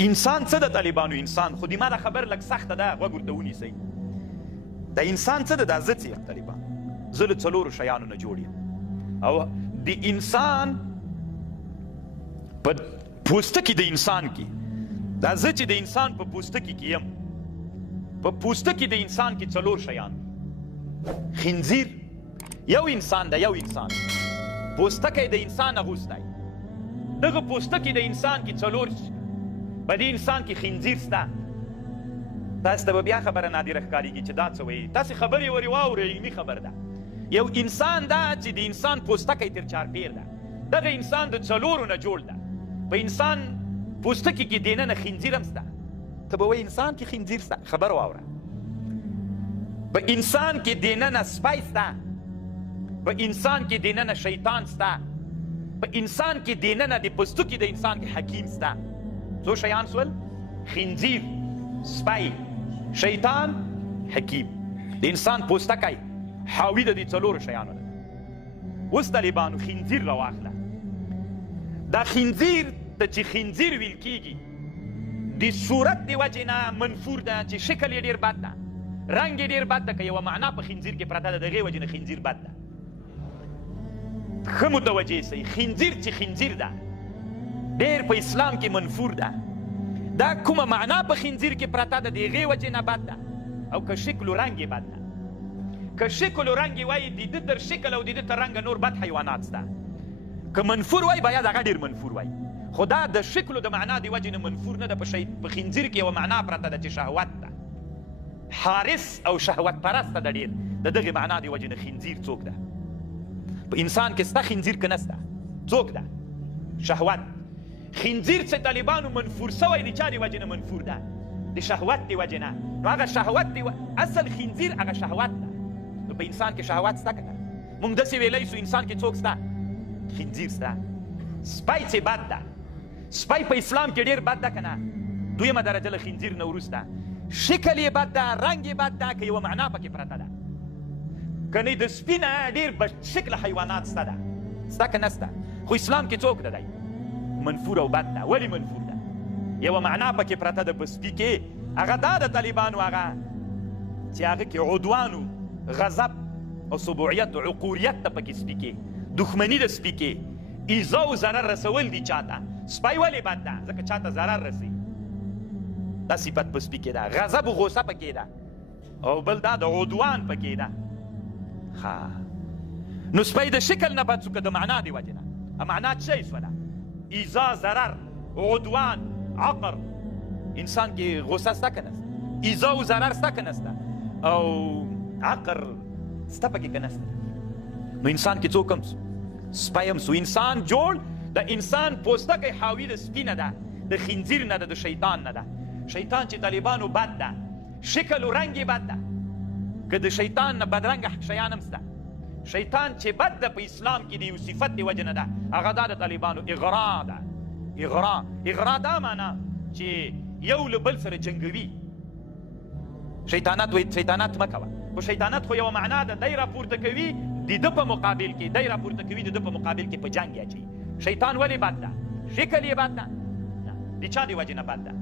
انسان څه د طالبانو انسان؟ خو د ما دا خبر لږ سخته ده، غوږ ورته ونیسئ. د انسان څه ده؟ دا زه څه یم طالبان؟ زه له څلورو شیانو نه جوړ یم. او د انسان په پوستکي د انسان کې، دا زه چې د انسان په پوستکي کې یم، په پوستکي د انسان کې څلور شیان. خنزیر یو انسان ده، یو انسان پوستکی د انسان اغوستی، دغه پوستکي د انسان کې څلور، په دې انسان کې خنزیر شته. تاسو ته به بیا خبره نادره ښکارېږي چې دا څه وایي، تاسې خبرې ورې واورئ، علمي خبر ده. یو انسان دا چې د انسان پوستکی تر چارپیر ده، دغه انسان د څلورو نه جوړ ده. په انسان پوستکي کې دننه خنزیر هم شته. ته به وایي انسان کې خنزیر شته، خبر واوره. په انسان کې دننه سپی شته، په انسان کې دننه شیطان شته، په انسان کې دننه د پوستکي د انسان کې حکیم شته. څو شیان سول؟ خنزیر، سپی، شیطان، حکیم. د انسان پوستکی حاوی د دې څلورو شیانو ده. اوس طالبانو خنزیر راواخله. دا خنزیر ته چې خنزیر ویل کیږي، د صورت د وجې نه منفور ده، چې شکل یې ډېر بد ده، رنګ یې ډېر بد ده. که یوه معنا په خنزیر کې پرته ده، د هغې وجې نه خنزیر بد ده. ښه متوجه سئ، خنزیر چې خنزیر ده ډېر په اسلام کې منفور ده. دا کومه معنا په خنزیر کې پرته ده، د هغې وجې نه بد ده. او که شکل و رنګ یې بد ده، که شکل و رنګ یې وایي د ده تر شکل او د ده تر رنګه نور بد حیوانات شته. که منفور وایي باید هغه ډېر منفور وایي. خو دا د شکل و د معنا د وجې نه منفور نه ده. په خنزیر کې یوه معنا پرته ده چې شهوت ده، حارس او شهوت پرسته ده ډېر. د دغې معنا د وجې نه خنزیر څوک ده؟ په انسان کې شته خنزیر که نشته؟ څوک ده؟ شهوت. خنزیر چې طالبانو منفور سوی د چا د وجې نه منفور ده؟ د شهوت د وجې نه. نو هغه شهوت اصل خنزیر هغه شهوت ده. نو په انسان کې شهوت شته که نه؟ موږ داسې ویلی سو انسان کې څوک شته؟ خنزیر شته. سپی چې بد ده، سپی په اسلام کې ډېر بد ده که نه؟ دویمه درجه له خنزیر نه وروسته شکل یې بد ده، رنګ یې بد ده، که یوه معنا پکې پرته ده. که نه د سپي نه ډېر بد شکله حیوانات شته ده، شته که نشته؟ خو اسلام کې څوک ده دی؟ منفور او بد ده. ولې منفور ده؟ یوه معنا پکې پرته ده په سپي کې. هغه دا د طالبانو هغه چې هغه کې عدوان و غضب او سبوعیت او عقوریت ده پکې سپي کې، دښمني د سپي کې، ایزا او ضرر رسول دي چاته. سپی ولې بد ده؟ ځکه چاته ضرر رسي. دا صفت په سپي کې ده. غضب و غوسه پکې ده. او بل دا د عدوان پکې ده. نو سپی د شکل نه بد شو که د معنا د وجې نه؟ معنا څه شی سوله؟ ایزا، ضرر، عدوان، عقر. انسان کې غوسه شته که نشته؟ ایزا او ضرر شته که نشته؟ او عقر شته پکې که نشته؟ نو انسان کې څوک هم سو؟ سپی هم سو. انسان جوړ د انسان پوستکی حاوی د سپي نه ده، د خنزیر نه ده، د شیطان نه ده. شیطان چې طالبانو بد ده، شکل و رنګ یې بد ده. که د شیطان نه بدرنګه شیان هم شته. شیطان چې بد ده په اسلام کې د یو صفت د وجې نه ده، هغه دا د طالبانو اغرا ده. اغرا دا معنا چې یو له بل سره جنګوي. شیطانت وایي شیطانت مه کوه، خو شیطانت خو یوه معنا ده، دی راپورته کوي د ده په مقابل کې، دی راپورته کوي د ده په مقابل کې په جنګ یې اچوي. شیطان ولې بد ده؟ شکل یې بد ده، د چا د وجې نه بد ده؟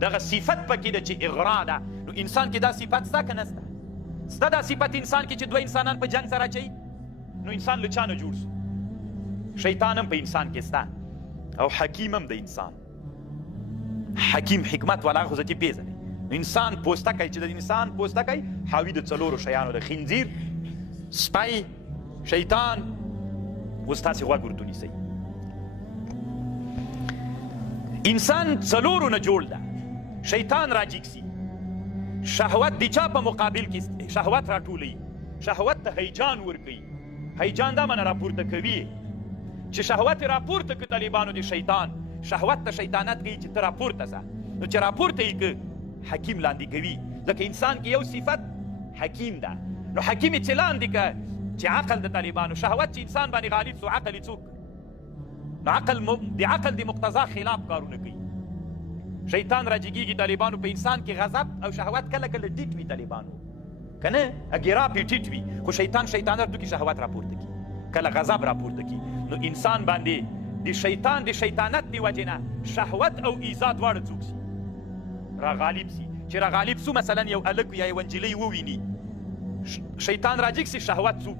دغه صفت پکې ده چې اغرا ده. نو انسان کې دا صفت شته که نشته؟ شته دا صفت انسان کې چې دوه انسانان په جنګ سره اچوي. نو انسان له چا نه جوړ شو؟ شیطان هم په انسان کې شته، او حکیم هم د انسان. حکیم حکمت والا خو ذاتي پیژني. نو انسان پوستکی چې د انسان پوستکی حاوی د څلورو شیانو ده: خنزیر، سپی، شیطان. اوس تاسې غوږ ورته ونیسئ. انسان څلورو نه جوړ ده. شیطان راجیګ سي، شهوت د چا په مقابل کې شهوت راټولوي، شهوت ته هیجان ورکوي. هیجان دا معنی راپورته کوي چې شهوت یې راپورته کړه طالبانو د شیطان. شهوت ته شیطانت کوي چې ته راپورته ځه. نو چې راپورته یې که حکیم لاندې کوي، ځکه انسان کې یو صفت حکیم ده. نو حکیم یې چې لاندې که چې عقل د طالبانو شهوت چې انسان باندې غالب سو، عقل یې څوک؟ نو د عقل د مقتضا خلاف کارونه کوي. شیطان راجګیږي طالبانو په انسان کې. غضب او شهوت کله کله ټیټ وي طالبانو، که نه اګیرا پې ټیټ وي، خو شیطانت کې شهوت راپورته کي، کله غضب راپورته کي. نو انسان باندې د شیطان د شیطانت د وجې نه شهوت او ایزا دواړه څوک سي راغالب سي چې راغالب سو مثلا یو هلک یا یوه نجلۍ وویني شیطان راجګ سي شهوت څوک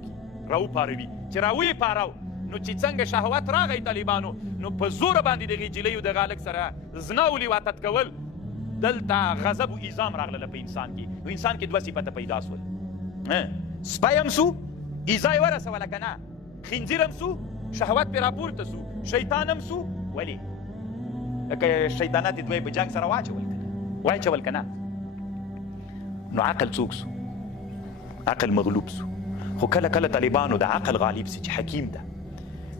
راوپاروي چې راویې پاراو نو چې څنګه شهوت راغی طالبانو نو په زوره باندې دغې نجلۍ او دغه هلک سره زنا او لیواتت کول دلته غضب و ایزام راغله په انسان کې نو انسان کې دوه صفته پیدا سول سپی هم سو ایزا یې ورسوله که نه خنزیر هم سو شهوت پرې راپورته سو شیطان هم سو ولې لکه شیطانات یې دوی په جنګ سره واچول که نه نو عقل څوک سو عقل مغلوب سو خو کله کله طالبانو د عقل غالب سي چې حکیم ده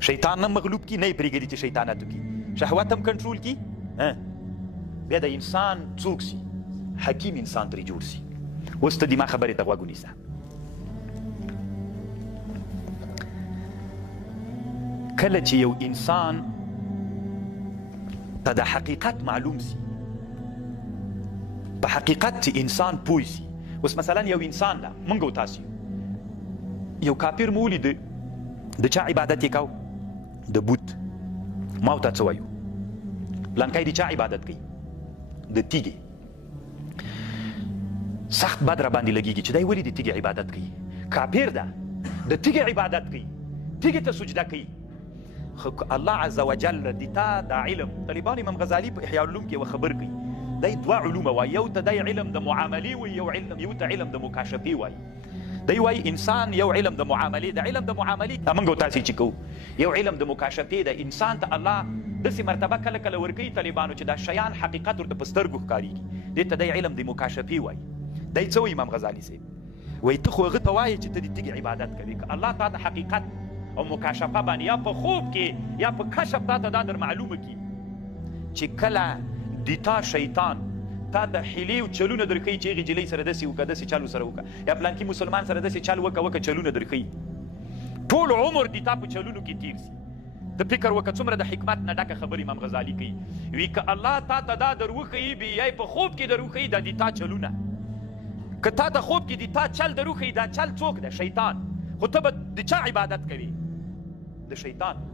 شیطان هم مغلوب کی نه یې پرېږدي چې شیطانت وکړي شهوت هم کنټرول کی بیا د انسان څوک سي حکیم انسان ترې جوړ سي اوس ته دې ما خبرې ته غوږ ونیسه کله چې یو انسان ته د حقیقت معلوم سي په حقیقت چې انسان پوه سي اوس مثلا یو انسان ده موږ او تاسو یو کافر مو ولید د چا عبادت یې کو د بوت ما ورته څه وایو پلانکی د چا عبادت کوي د تیږې سخت بد را باندې لګېږي چې دی ولې د تیږې عبادت کوي کافر ده د تیږې عبادت کوي تیږې ته سجده کوي خو الله عز وجل د تا دا علم طالبان امام غزالي په احیاء العلوم کې یوه خبر کوي دی دوه علوم وایي یو ته دی علم د معاملې وایي یو ته علم د مکاشفې وایي دی وایي انسان یو علم د معاملې د علم د معاملې موږ او تاسې چې کوو یو علم د مکاشفې د انسان ته الله داسې مرتبه کله کله ورکوي طالبانو چې دا شیان حقیقت ورته په سترګو ښکارېږي دې ته دی علم د مکاشفې وایي دی څه وایي امام غزالي صاحب وایي ته خو هغه ته وایې چې ته د تیږې عبادت کوې که الله تا ته حقیقت او مکاشفه باندې یا په خوب کې یا په کشف تا ته دا در معلومه کړي چې کله د تا شیطان تا د حیلې او چلونه درښیي چې هغې جلۍ سره داسې وکړه داسې چل ورسره وکړه یا پلانکي مسلمان سره داسې چل وکړه چلونه درښیي ټول عمر د تا په چلونو کې تیر سي ته فکر وکړه څومره د حکمت نه ډکه خبرې امام غزالي کوي وی که الله تا ته دا در وښیي بیا یې په خوب کې در وښیي دا د تا چلونه که تا ته خوب کې د تا چل در وښیي دا چل څوک ده شیطان خو ته به د چا عبادت کوې د شیطان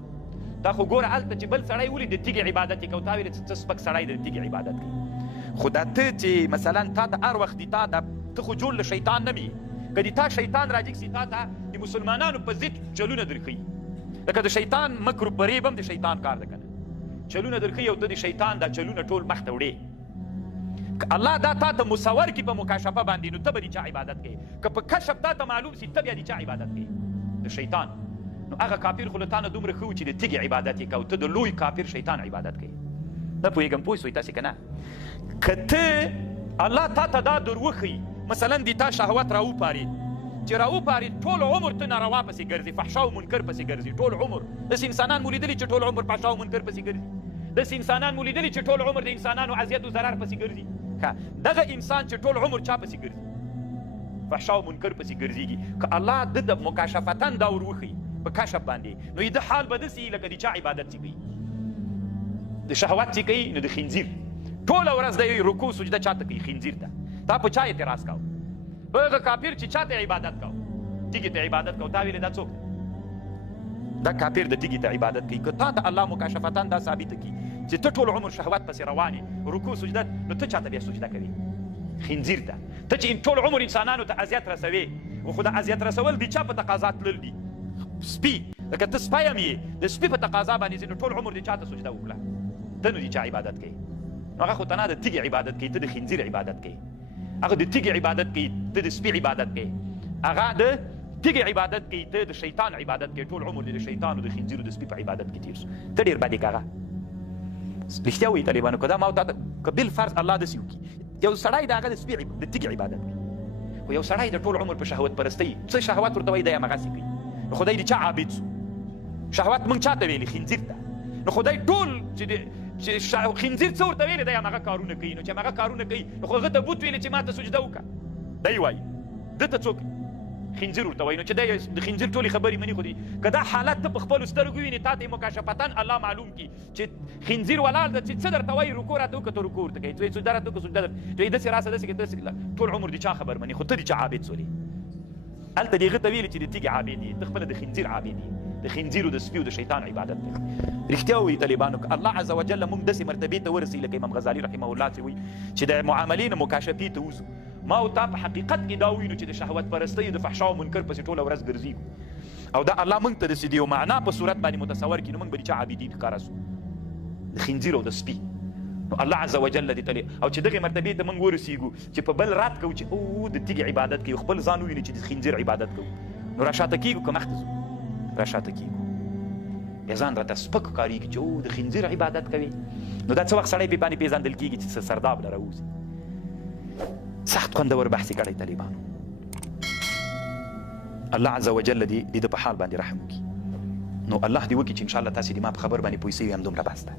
دا خو ګوره هلته چې بل سړی ولي د تیږې عبادت یې کوي تا ویلې چې څه سپک سړی د تیږې عبادت کوي خو دا ته چې مثلا تا ته هر وخت تا ته خو جوړ له شیطان نه وي که د تا شیطان راجګ سي تا ته د مسلمانانو په ضد چلونه درښیي لکه د شیطان مکر و فریب هم د شیطان کار ده که نه چلونه درښیي او ته د شیطان دا چلونه ټول مخته وړې که الله دا تا ته مصور کړي په مکاشفه باندې نو ته به د چا عبادت کوې که په کشف تا ته معلوم سي ته بیا د چا عبادت کوې د شیطان نو هغه کافر خو له تا نه دومره ښه و چې د تیږې عبادت یې کوه ته د لوی کافر شیطان عبادت کوې نه پوهېږم پوه شوئ تاسې که نه که ته الله تا ته دا در وښیي مثلا د تا شهوت راوپارېد چې راوپارېد ټول عمر ته ناروا پسې ګرځې فحشا و منکر پسې ګرځې ټول عمر داسې انسانان مو لیدلي چې ټول عمر فحشا و منکر پسې ګرځي داسې انسانان مو لیدلي چې ټول عمر د انسانانو اذیت و ضرر پسې ګرځي دغه انسان چې ټول عمر چا پسې ګرځي فحشا و منکر پسې ګرځېږي که الله ده د مکاشفتن دا ور وښیي په کشف باندې نو د حال به داسې لکه د چا عبادت چې کوي د شهوت چې کوي نو د خنزیر ټوله ورځ د رکوع سجده چاته کوي خنزیر ته تا په چا اعتراض کوه په هغه کافر چې چاته عبادت کوه تیږې ته عبادت کوه تا ویلې دا څوک دا کافر د تیږې ته عبادت کوي که تا ته الله مکاشفتن دا ثابته کړي چې ته ټول عمر شهوت پسې روان یې رکوع سجده نو ته چاته بیا سجده کوې خنزیر ته ته چې ټول عمر انسانانو ته اذیت رسوې خو د اذیت رسول د چا په تقاضا تلل دي سپي لکه ته سپی هم یې د سپي په تقاضا باندې ځې نو ټول عمر د چا ته سجده وکړه ته نو د چا عبادت کوې نو هغه خو ته نه د تیږې عبادت کوي ته د خنزیر عبادت کوي هغه د تیږې عبادت کوي ته د سپي عبادت کوي هغه د تیږې عبادت کوي ته د شیطان عبادت کوي ټول عمر د شیطان او د خنزیر او د سپي په عبادت کې تېر شو ته ډېر بد یې که هغه رښتیا وایي طالبانو که دا ما ورته که بالفرض الله داسې وکړي یو سړی د هغه د سپي د تیږې عبادت کوي خو یو سړی د ټول عمر په شهوت پرستۍ څه شهوت ورته وایي دی همغسې کوي نو خدای د چا عابد سو شهوت موږ چاته ویلي خنزیر ته نو خدای ټول چې خنزیر څه ورته ویلي دی همغه کارونه کوي نو چې همغه کارونه کوي نو خو هغه ته بوت ویلي چې ما ته سجده وکړه دی وایي ده ته څوک خنزیر ورته وایي نو چې دی د خنزیر ټولې خبرې مني خو دي که دا حالت ته په خپلو سترګو وینې تا ته یې مکاشفتن الله معلوم کړي چې خنزیر ولاړ ده چې څه درته وایي رکوع راته وکړه ته رکوع ورته کوي چې سجده راته وکړه سجده درته چې داسې راسه داسې ټول عمر د چا خبر مني خو ته د چا عابد سولې هلته دې هغه ته ویلي چې د تیږې عابد یې ته خپله د خنزیر عابد یې د خنزیر او د سپي او د شیطان عبادت دی. رښتیا وایي طالبانو که الله عز وجل موږ داسې مرتبې ته ورسوي لکه امام غزالي رحمه الله چې وایي چې د معاملې نه مکاشفې ته وځو، ما او تا په حقیقت کې دا ووینو چې د شهوت پرستۍ د فحشا او منکر پسې ټوله ورځ ګرځېږو او دا الله موږ ته داسې د یو معنا په صورت باندې متصور کړي، نو موږ به د چا عابدین ښکاره سو، د خنزیر او د سپي. نو الله عز وجل دې تلې او چې دغه مرتبې ته موږ ورسېږو چې په بل رات کوو چې او د تیږې عبادت کوي، خپل ځان ووینو چې د خنزیر عبادت کوو، نو راشاته کېږو که مخته ځو؟ راشاته کېږو. بیا ځان راته سپک ښکارېږي چې او د خنزیر عبادت کوي، نو دا څه وخت سړی پې باندې پېژندل کېږي چې سرداب له راوځي. سخت خوندور بحث یې کړی طالبانو. الله عز وجل دې د په حال باندې رحم وکړي. نو الله دې وکړي چې انشاءالله تاسې د ما په خبر باندې پوه سوي هم دومره بس ده.